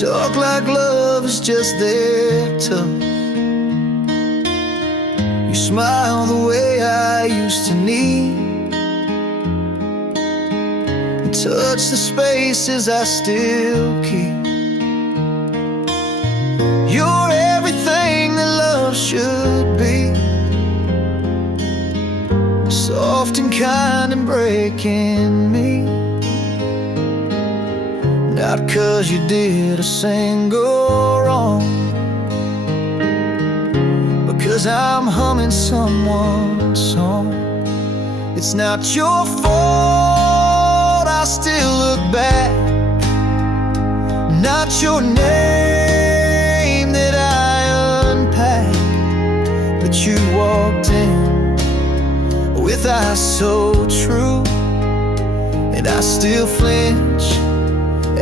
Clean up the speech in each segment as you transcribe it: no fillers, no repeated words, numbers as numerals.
Talk like love is just their tongue. You smile the way I used to need, and touch the spaces I still keep. You're everything that love should be, soft and kind and breaking me. Not 'cause you did a single wrong, because I'm humming someone's song. It's not your fault, I still look back. Not your name that I unpacked, but you walked in with eyes so true, and I still flinch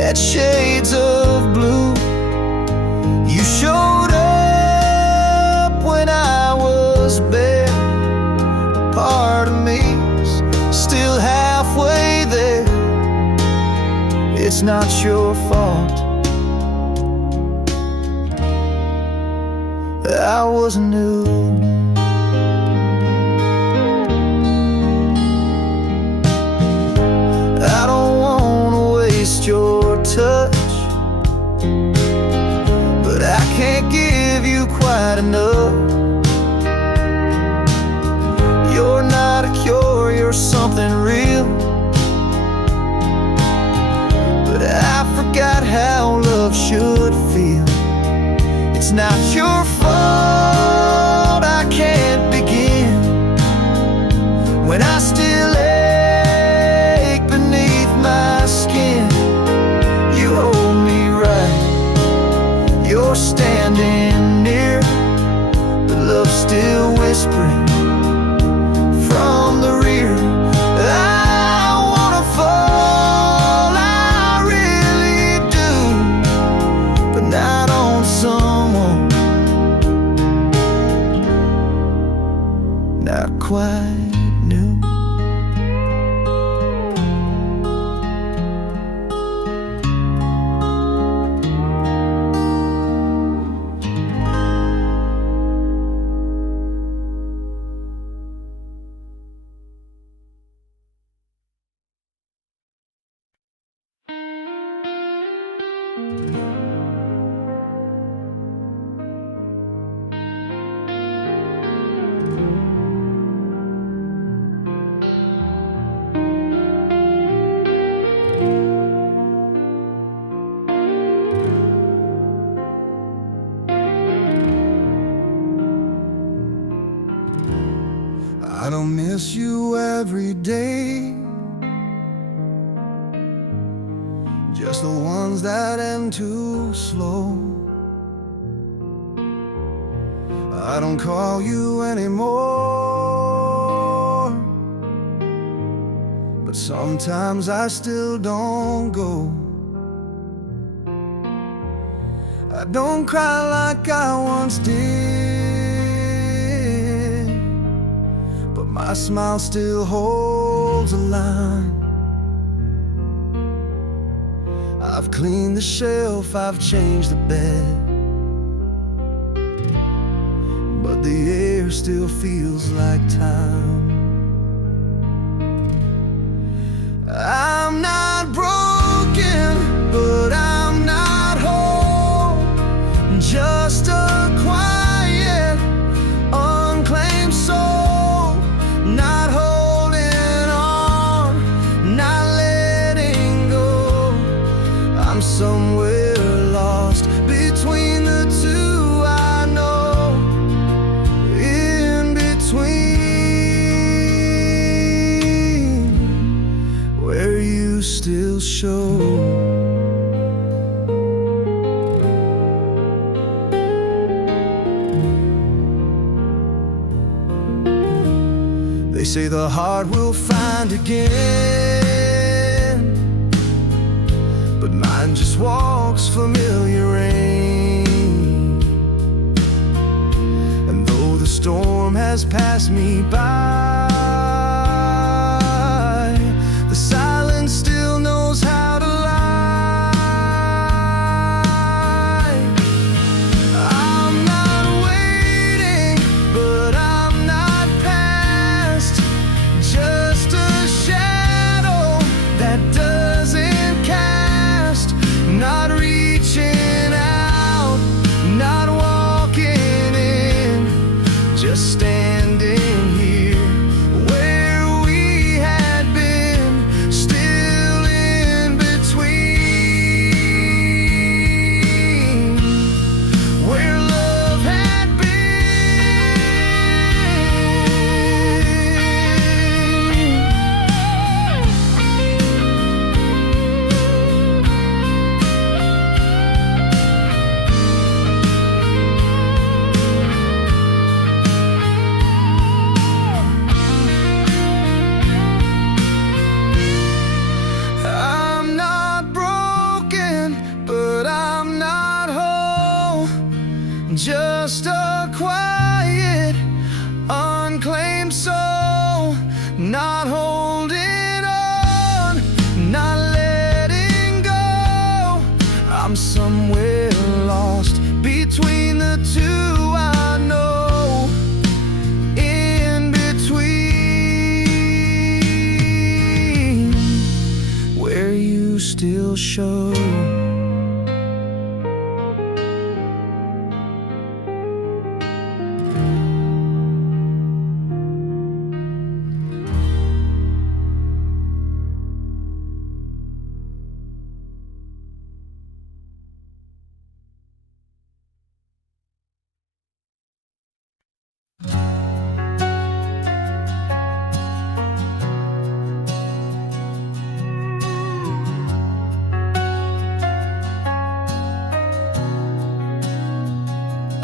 at shades of blue. You showed up when I was bare. Part of me's still halfway there. It's not your fault, I wasn't new. I don't wanna waste your touch, but I can't give you quite enough. You're not a cure, you're something real, but I forgot how love should feel. It's not your fault, I can't begin when I still ache beneath my skin. You hold me right, you're standing near, but love's still whispering from the rear. I wanna fall, I really do, but not on someone not quite new. I don't miss you every day, just the ones that end too slow. I don't call you anymore, but sometimes I still don't go. I don't cry like I once did, but my smile still holds a line. I've cleaned the shelf, I've changed the bed, but the air still feels like time. I'm not broken, but I'm not whole. Just a quiet, unclaimed soul. Not holding on, not letting go. I'm somewhere lost between the two, I know. In between, where you still show. They say the heart will find again, but mine just walks familiar rain. And though the storm has passed me by, the silence still knows how to lie. still show.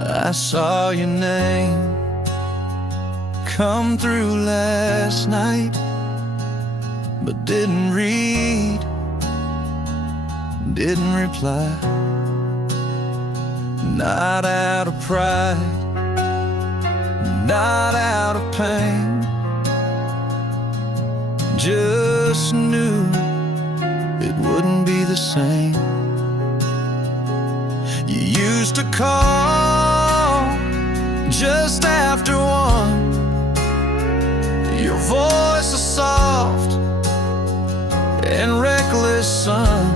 I saw your name come through last night, but didn't read, didn't reply. Not out of pride, not out of pain, just knew it wouldn't be the same. You used to call just after 1. Your voice a soft and reckless sun.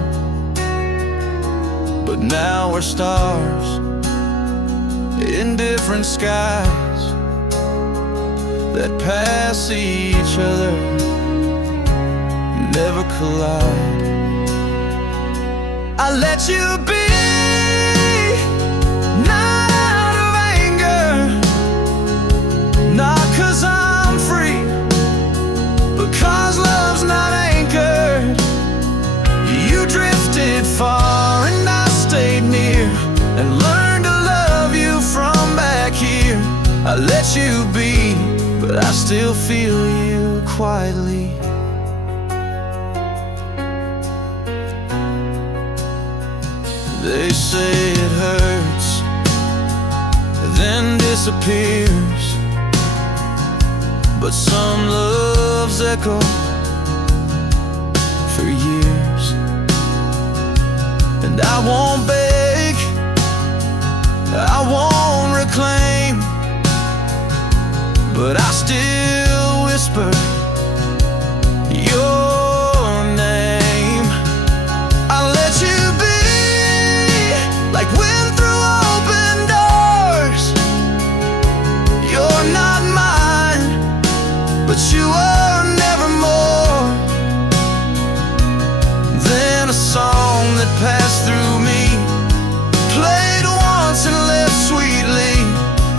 But now we're stars in different skies that pass each other, never collide. I let you be, not 'cause I'm free, because love's not anchored. You drifted far and I stayed near, and learned to love you from back here. I let you be, but I still feel you quietly. They say it hurts, then disappears, but some loves echo for years. And I won't beg, I won't reclaim, but I still whisper your name. I let you be, like wind through open doors. You're not mine, but you are never more than a song that passed through me, played once and left sweetly.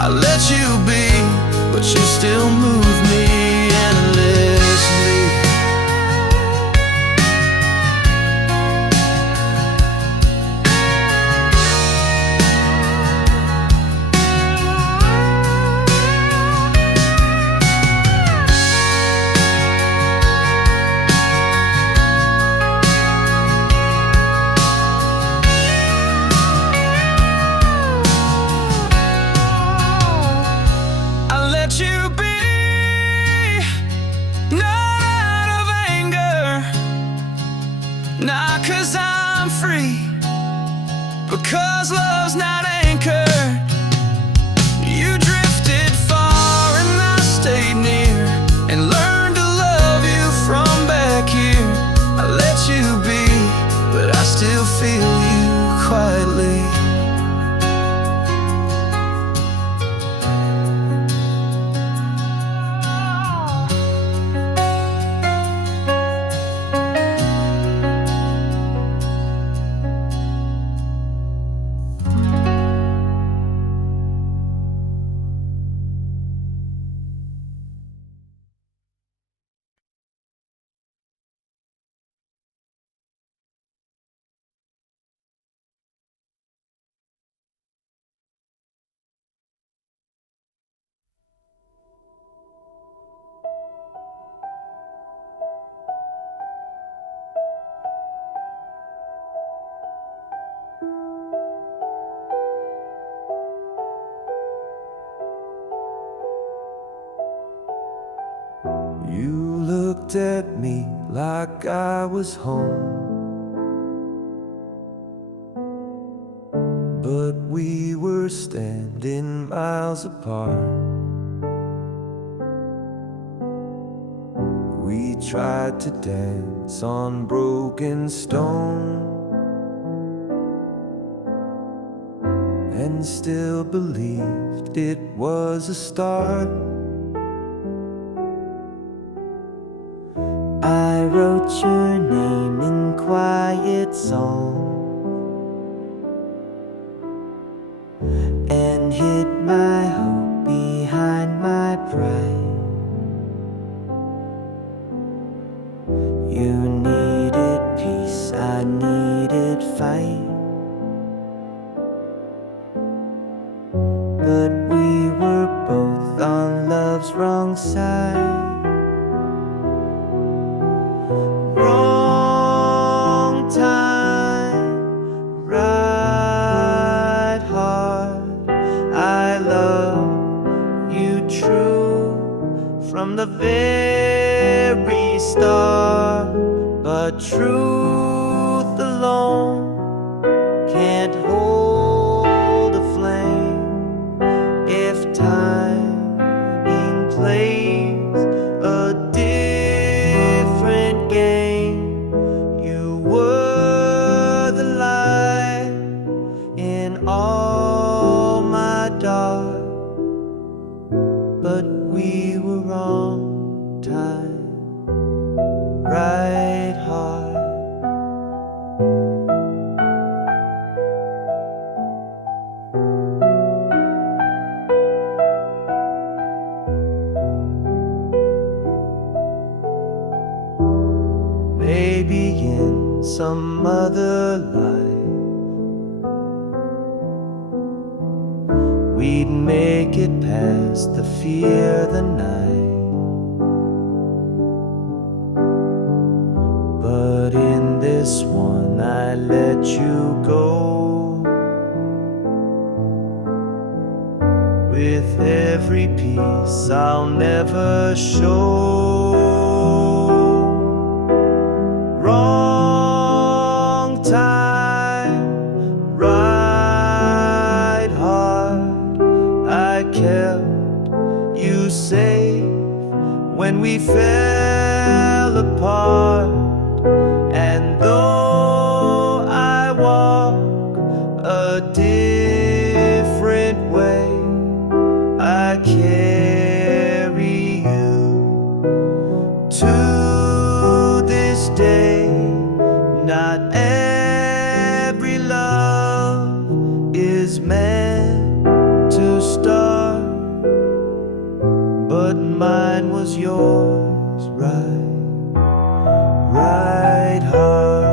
I let you be, but you still move me endlessly. Not 'cause I'm free, because love's not anchored. You drifted far and I stayed near, and learned to love you from back here. I let you be, but I still feel you quietly. You looked at me like I was home, but we were standing miles apart. We tried to dance on broken stone, and still believed it was a start. I wrote your name in quiet song and hid my hope behind my pride. You needed peace, I needed fight, but we were both on love's wrong side. Wrong time, right heart. I love you true from the very start, but truth alone can't hold a flame if timing plays a different game. You were the light in all my dark, but we were wrong time, right heart. Maybe in some other life we'd make it past the fear the night, but in this one I let you go. With every piece I'll never show. Wrong time, right heart. I kept you safe when we fell apart, and though I walk a different way, I carry you to this day. Not every love is meant to start, but mine was yours, right heart.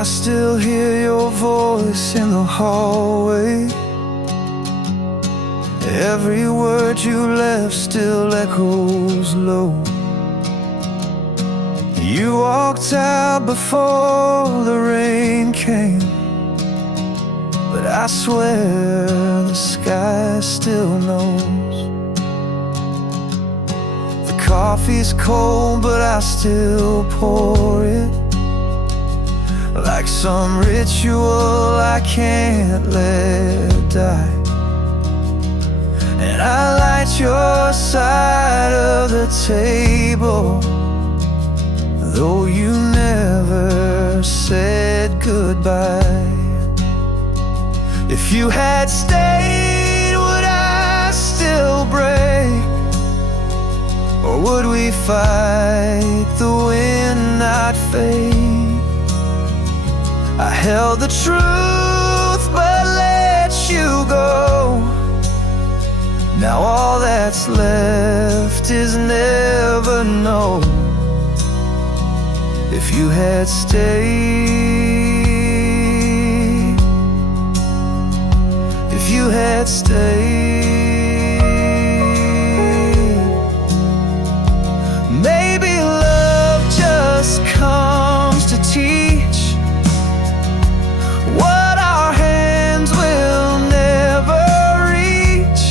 I still hear your voice in the hallway. Every word you left still echoes low. You walked out before the rain came, but I swear the sky still knows. The coffee's cold, but I still pour it. Like some ritual I can't let die. And I light your side of the table, though you never said goodbye. If you had stayed, would I still break? Or would we fight the wind, not fade? I held the truth but let you go. Now all that's left is never know. If you had stayed, if you had stayed, maybe love just comes to teach what our hands will never reach.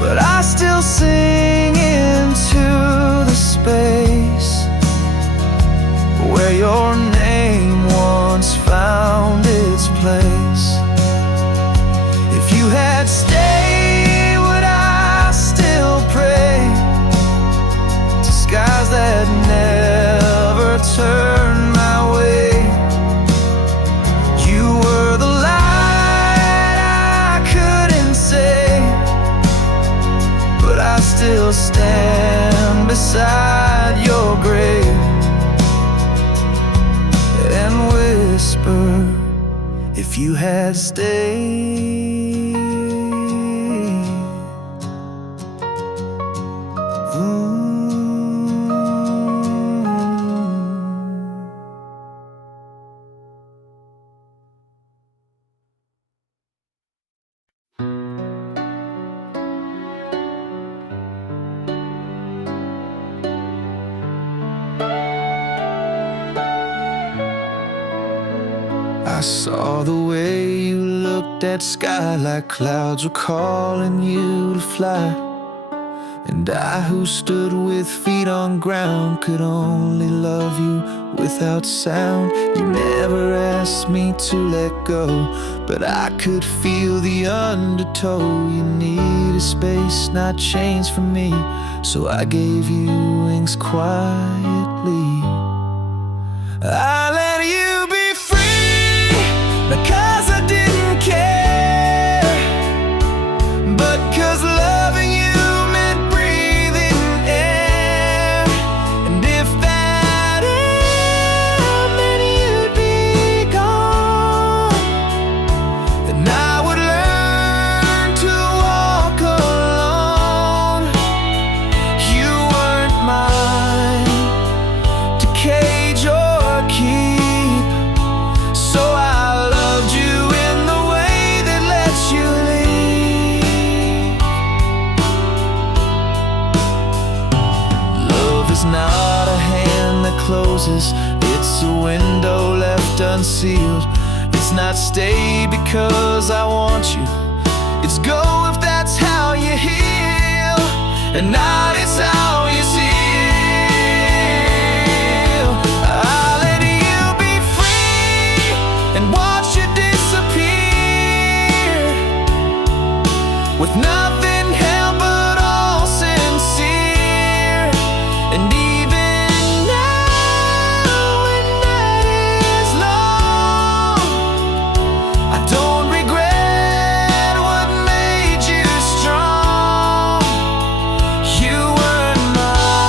But I still sing into the space where your name once found its place. If you had stayed, would I still pray to skies that never turn my way? You were the light I couldn't save, but I still stand beside your grave and whisper, if you had stayed. I saw the way you looked at sky, like clouds were calling you to fly. And I, who stood with feet on ground, could only love you without sound. You never asked me to let go, but I could feel the undertow. You needed space, not chains for me, so I gave you wings quietly. I let you be free, because I didn't care, but 'cause loving you meant breathing air. And if that air meant you'd be gone, then I would learn to walk alone. You weren't mine to cage or keep, so I loved you in the way that lets you leave. Love is not a hand that closes, it's a window left unsealed. It's not stay because I want you, it's go if that's how you heal, and not it's how you seal. I let you be free and watch you disappear, with nothing held but all sincere. And even now, when night is long, I don't regret what made you strong. You weren't mine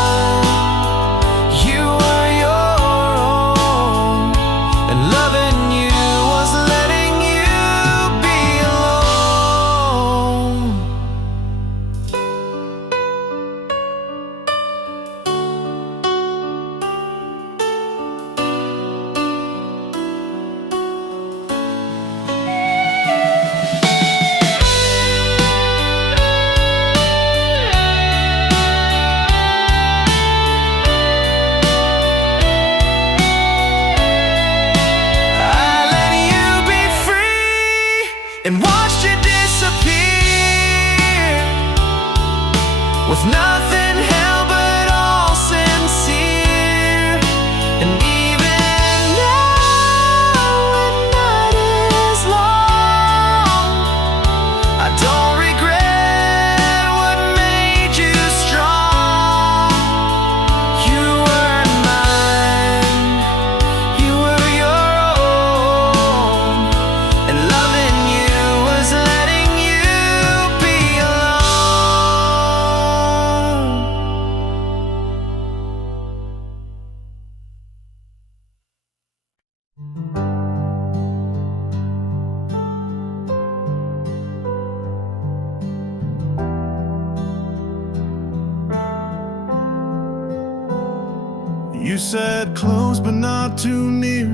You said close but not too near,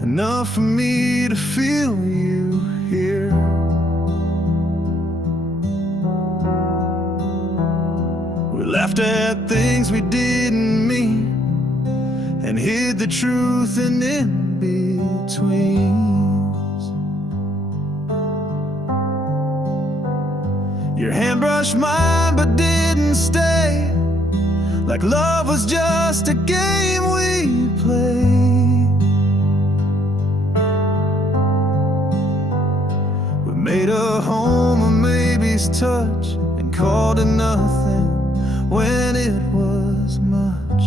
enough for me to feel you here. We laughed at things we didn't mean and hid the truth in in-betweens. Your hand brushed mine but didn't stay, like love was just a game we played. We made a home of maybe's touch and called it nothing when it was much.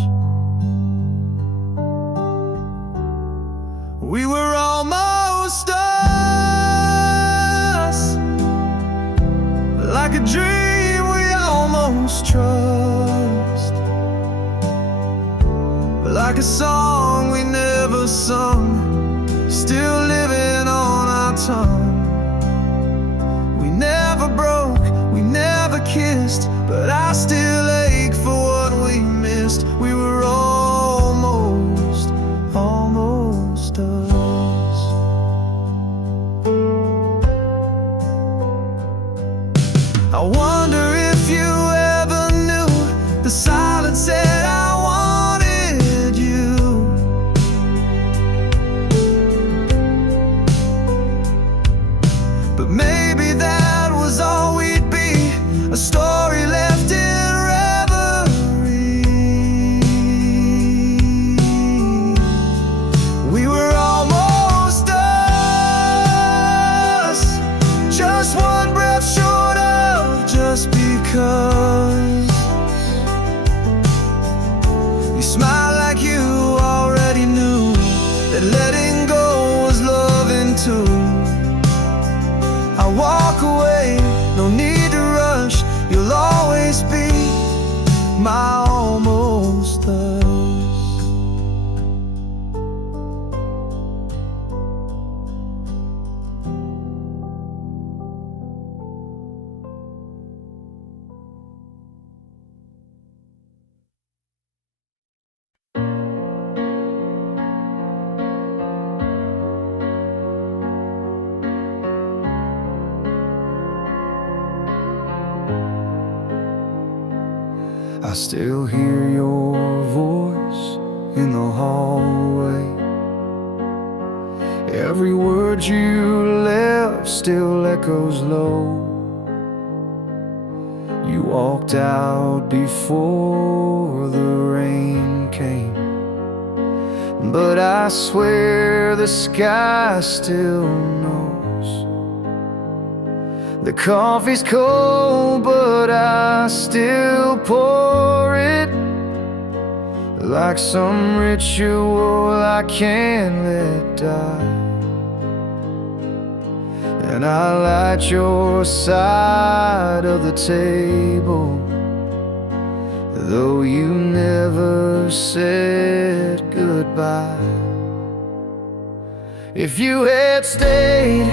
We were almost us, like a dream we almost trust, like a song we never sung, still living on our tongue. We never broke, we never kissed, but I still ache for what we missed. We were almost us. I wonder if you ever knew the silence said I wanted you. But maybe that was all we'd be, a story left in reverie. We were almost us, just one breath short of just because. You smile like you already knew that letting go was loving too. I walk away, no need to rush. You'll always be my almost us. I still hear your voice in the hallway. Every word you left still echoes low. You walked out before the rain came, but I swear the sky still knows. The coffee's cold, but I still pour it, like some ritual I can't let die. And I light your side of the table, though you never said goodbye. If you had stayed,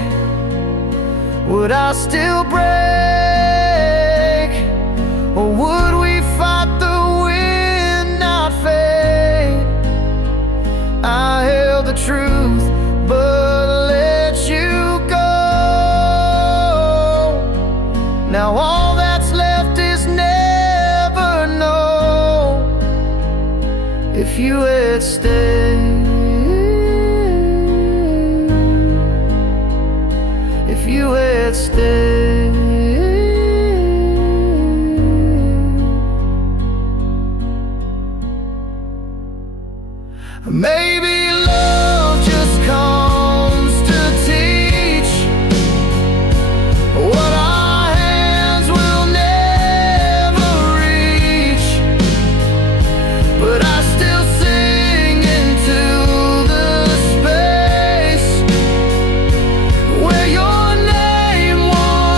would I still break? Or would we fight the wind, not fade? I held the truth, but let you go. Now all that's left is never know. If you had stayed, if you had stayed, maybe love just comes to teach what our hands will never reach. But I still sing into the space where your name was.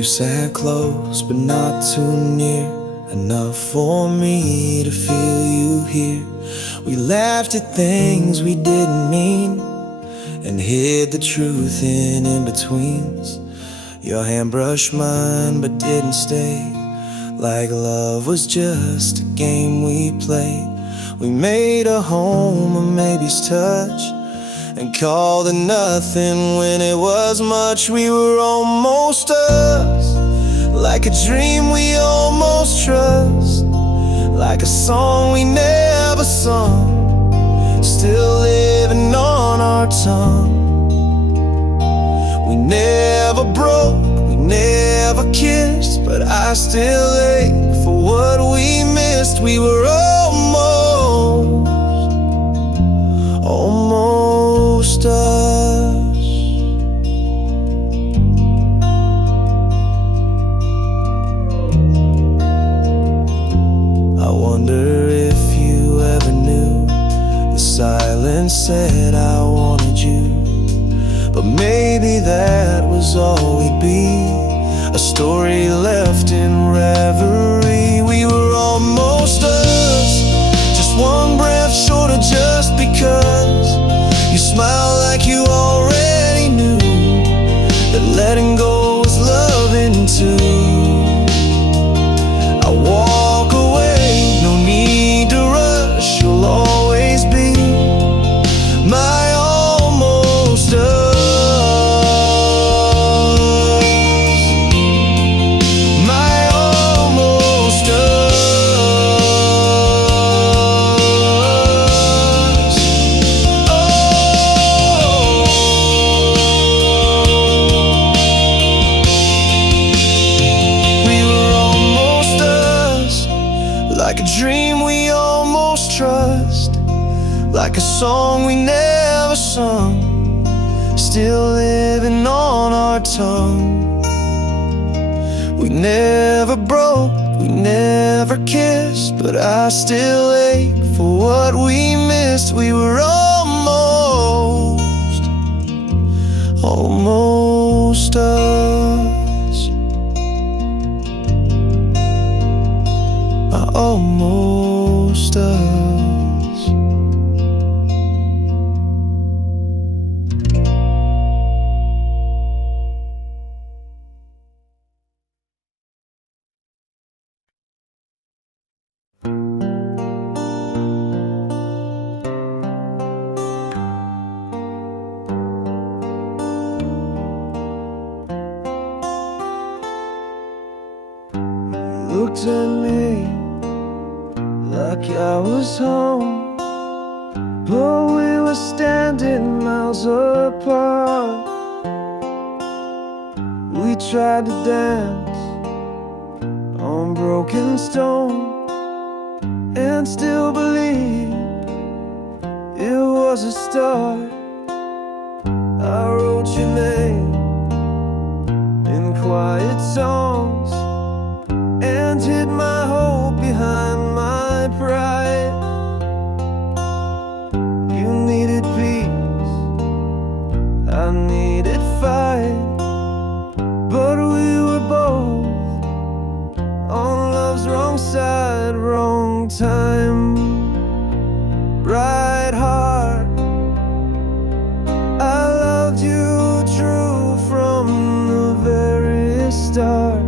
You sat close but not too near, enough for me to feel you here. We laughed at things we didn't mean and hid the truth in in-betweens. Your hand brushed mine but didn't stay, like love was just a game we played. We made a home of maybe's touch and called it nothing when it was much. We were almost us, like a dream we almost trust, like a song we never sung, still living on our tongue. We never broke, we never kissed, but I still ache for what we missed. We were almost us. I wonder if you ever knew the silence said I wanted you, but maybe that was all we'd be, a story left in reverie. We were almost us, just one breath short of just because. You smile like you already knew that letting go was loving too. I walk away, no need to rush, you'll always be my almost us. My almost us. Like a dream we almost trust, like a song we never sung, still living on our tongue. We never broke, we never kissed, but I still ache for what we missed. We were almost us. Almost us. You looked at me like I was home, but we were standing miles apart. We tried to dance on broken stone and still believe it was a start. I wrote your name in quiet songs and hid my hope behind my pride. You needed peace, I needed fight, but we were both on love's wrong side, wrong time, right heart. I loved you true from the very start,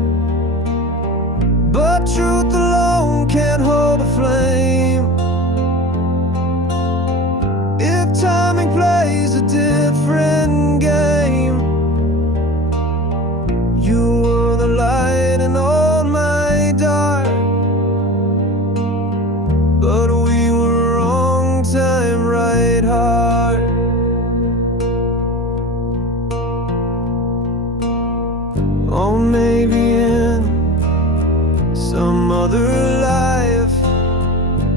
but truth alone can't hold a flame if timing plays a different game. You were the light in all my dark, but we were wrong time, right heart. Oh, maybe in some other life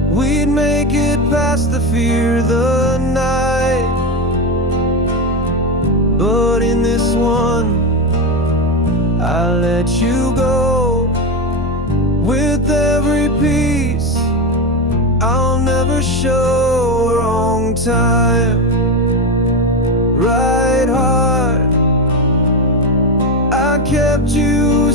we'd make it past the fear of the night, but in this one I let you go. With every piece I'll never show. Wrong time, right heart. I kept you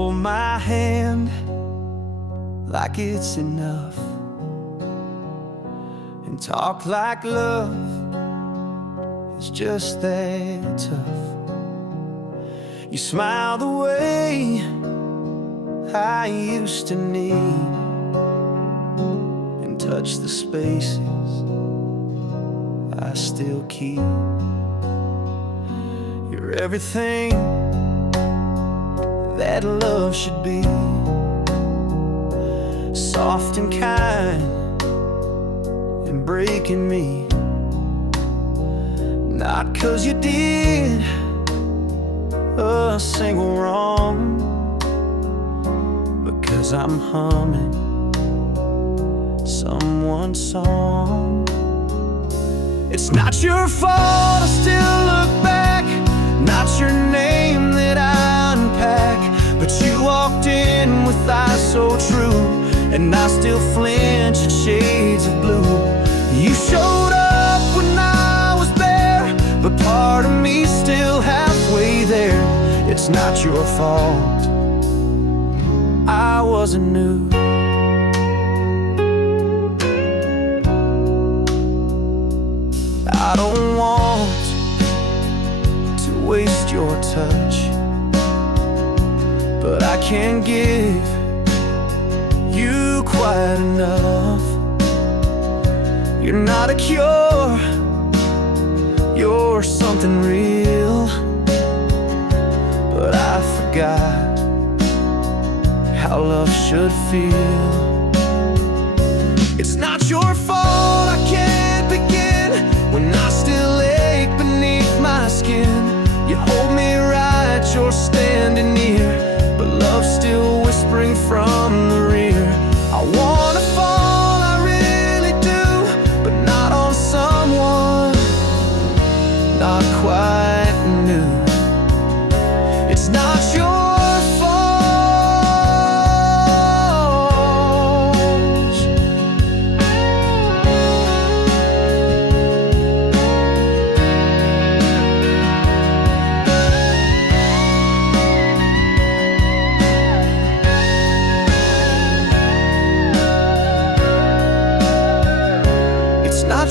hold my hand like it's enough, and talk like love is just that tough. You smile the way I used to need, and touch the spaces I still keep. You're everything that love should be, soft and kind and breaking me. Not 'cause you did a single wrong, because I'm humming someone's song. It's not your fault I still look back, not your name that I unpack, but you walked in with eyes so true, and I still flinch at shades of blue. You showed up when I was bare, but part of me still halfway there. It's not your fault I wasn't new. I don't want to waste your touch, but I can't give you quite enough. You're not a cure, you're something real, but I forgot how love should feel. It's not your fault I can't begin when I still ache beneath my skin. You hold me right, you're standing near, but love's still whispering from the rear. I wanna fall, I really do, but not on someone not quite new. It's not your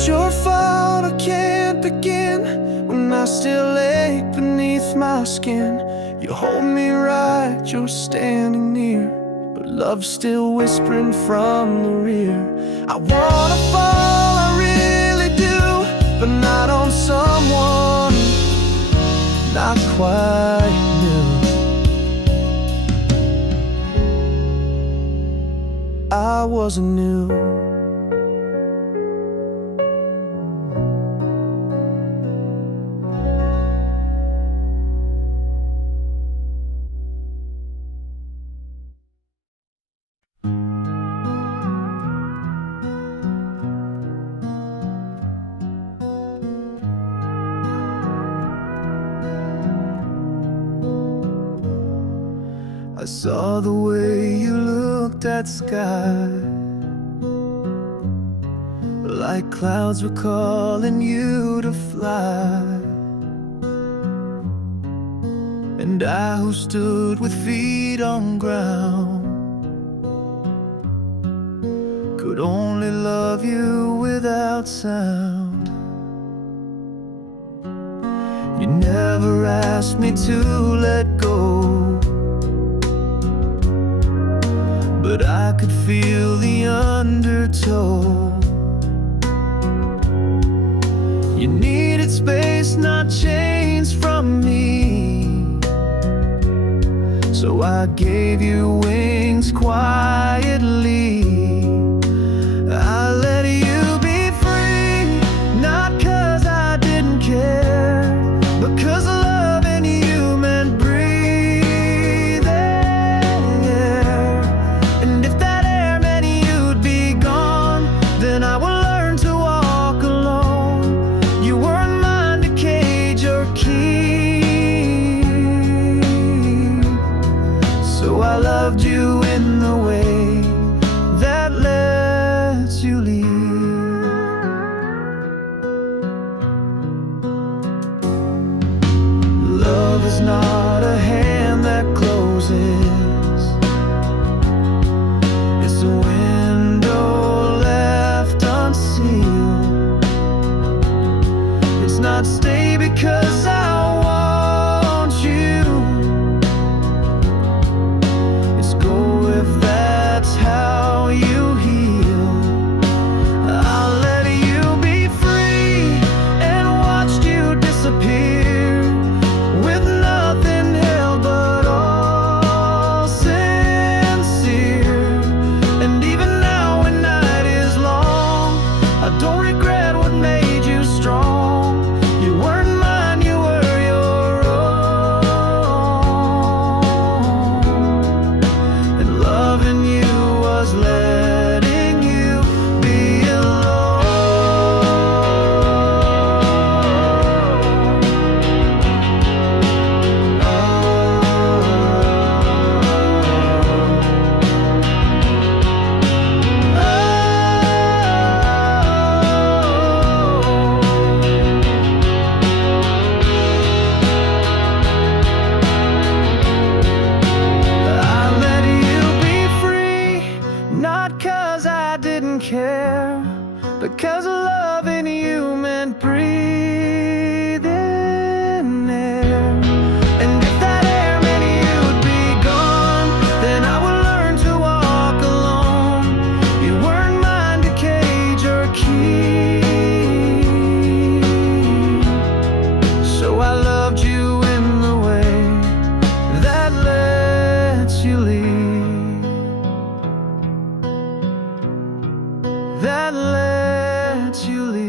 your fault I can't begin when I still ache beneath my skin. You hold me right, you're standing near, but love's still whispering from the rear. I wanna fall, I really do, but not on someone not quite new. I wasn't new. I saw the way you looked at sky, like clouds were calling you to fly. And I, who stood with feet on ground, could only love you without sound. You never asked me to let go, but I could feel the undertow. You needed space, not chains from me, so I gave you wings quietly. I let you be free, not 'cause I didn't care, but 'cause loving you meant breathing air. And if that air meant you'd be gone, then I would learn to walk alone. You weren't mine to cage or keep, so I loved you in the way that lets you leave. Love is not a hand that closes, because loving you meant breathing air. And if that air meant you'd be gone, then I would learn to walk alone. You weren't mine to cage or keep, so I loved you in the way that lets you leave, that lets you leave.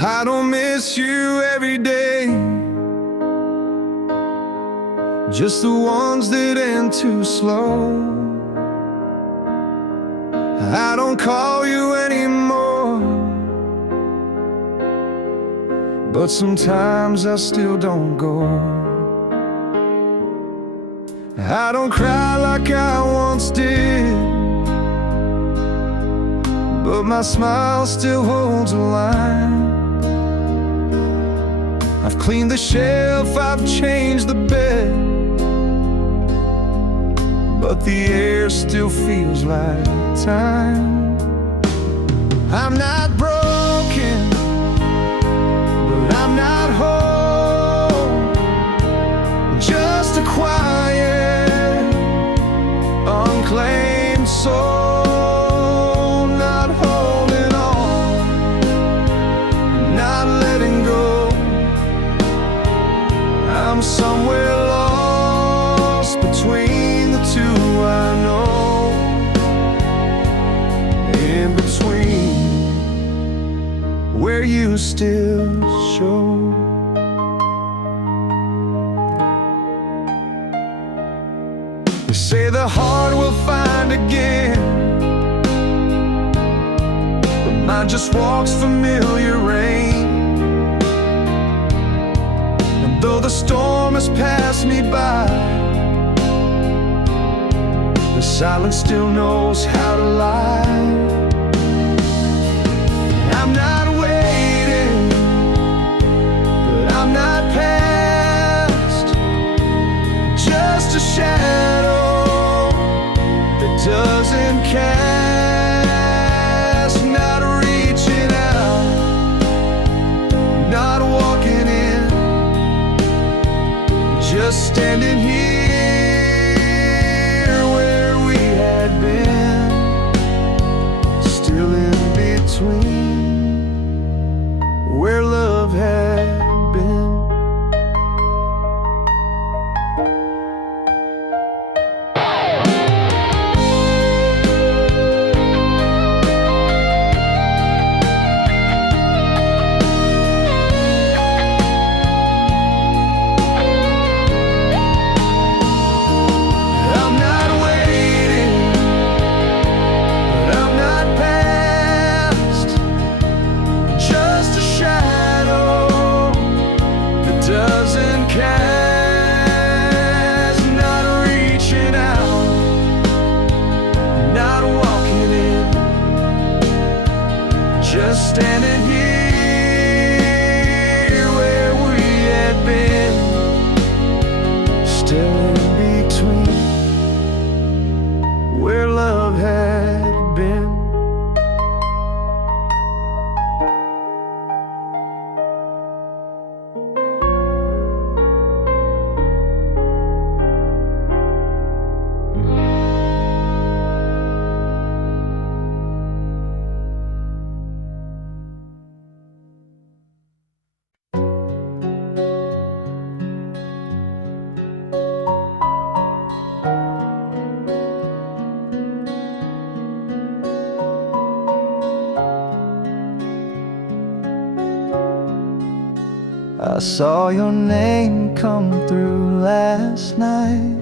I don't miss you every day, just the ones that end too slow. I don't call you anymore, but sometimes I still don't go. I don't cry like I once did, but my smile still holds a line. I've cleaned the shelf, I've changed the bed, but the air still feels like time. I'm not broken, but I'm not whole. Just a quiet, unclaimed soul, not holding on, not letting go. I'm somewhere lost between the two, I know. In between, where you still show. They say the heart will find again, but mine just walks familiar rain. And though the storm has passed me by, the silence still knows how to lie. I'm not waiting, but I'm not past. Just a shadow that doesn't cast. Not reaching out, not walking in, just standing here where we had been, still in between, where love had been. I'm not waiting, but I'm not past. Just a shadow that doesn't cast. Not reaching out, not walking in, just standing here where we had been, still in between, where love had been. I saw your name come through last night,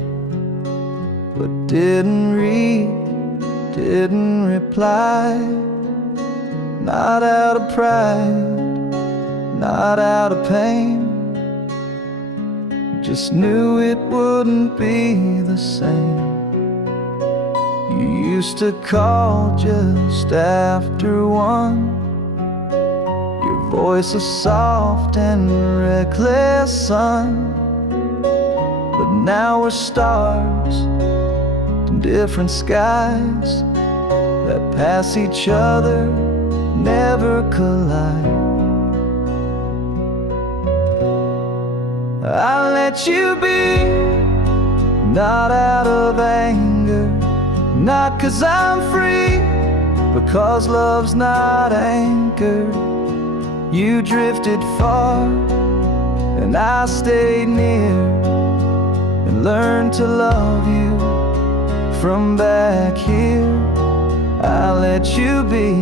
but didn't read, didn't reply. Not out of pride, not out of pain, just knew it wouldn't be the same. You used to call just after 1. Your voice is soft and reckless, son. But now we're stars in different skies that pass each other, never collide. I let you be, not out of anger, not 'cause I'm free, because love's not anchored. You drifted far and I stayed near, and learned to love you from back here. I let you be,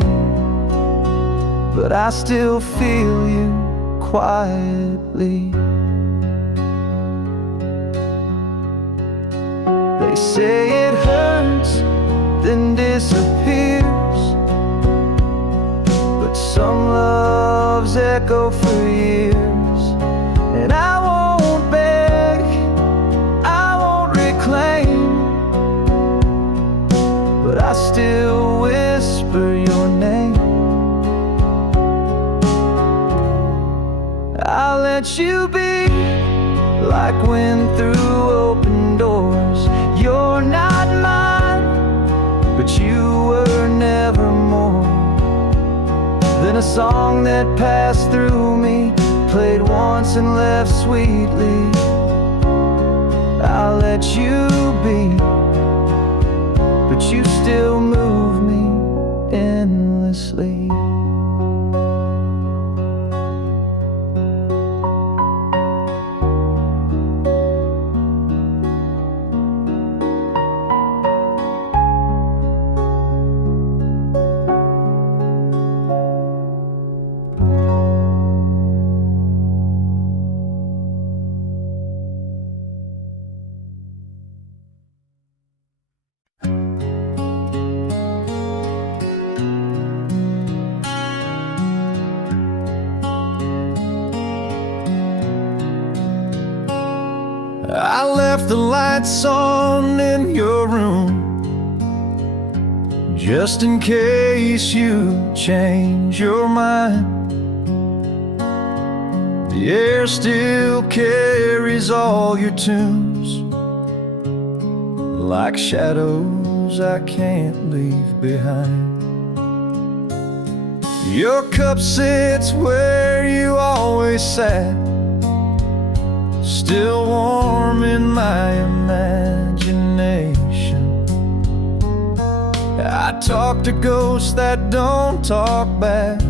but I still feel you quietly. They say it hurts, then disappears, but some loves echo for years. And I won't beg, I won't reclaim, but I still whisper your name. I'll let you be, like wind through open doors. You're not mine, but you were never more than a song that passed through me, played once and left sweetly. I'll let you be, but you still move me endlessly. I left the lights on in your room, just in case you change your mind. The air still carries all your tunes, like shadows I can't leave behind. Your cup sits where you always sat, still warm in my imagination. I talk to ghosts that don't talk back,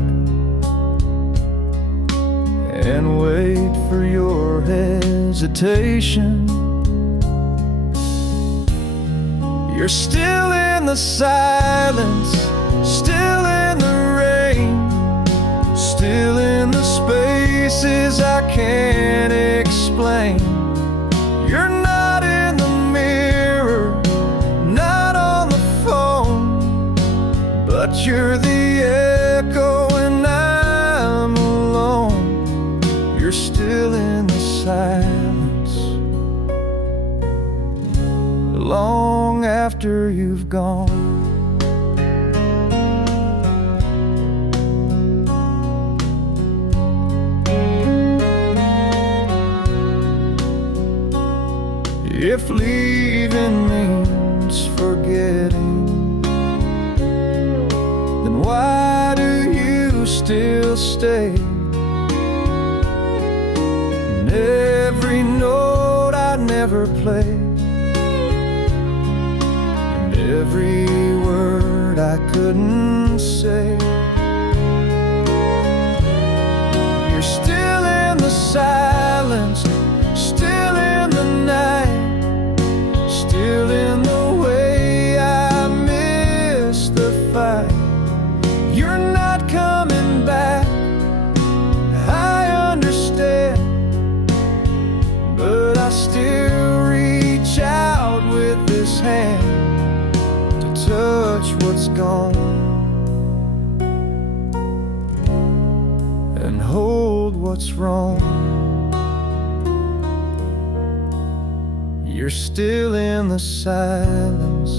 and wait for your hesitation. You're still in the silence, still in the rain, still in the spaces I can't explain. You're not in the mirror, not on the phone, but you're the echo when I'm alone. You're still in the silence, long after you've gone. If leaving means forgetting, then why do you still stay? And every note I never played, and every word I couldn't say. You're still in the silence, still in the night, still in the way I miss the fight. You're not coming back, I understand, but I still reach out with this hand to touch what's gone and hold what's wrong. You're still in the silence,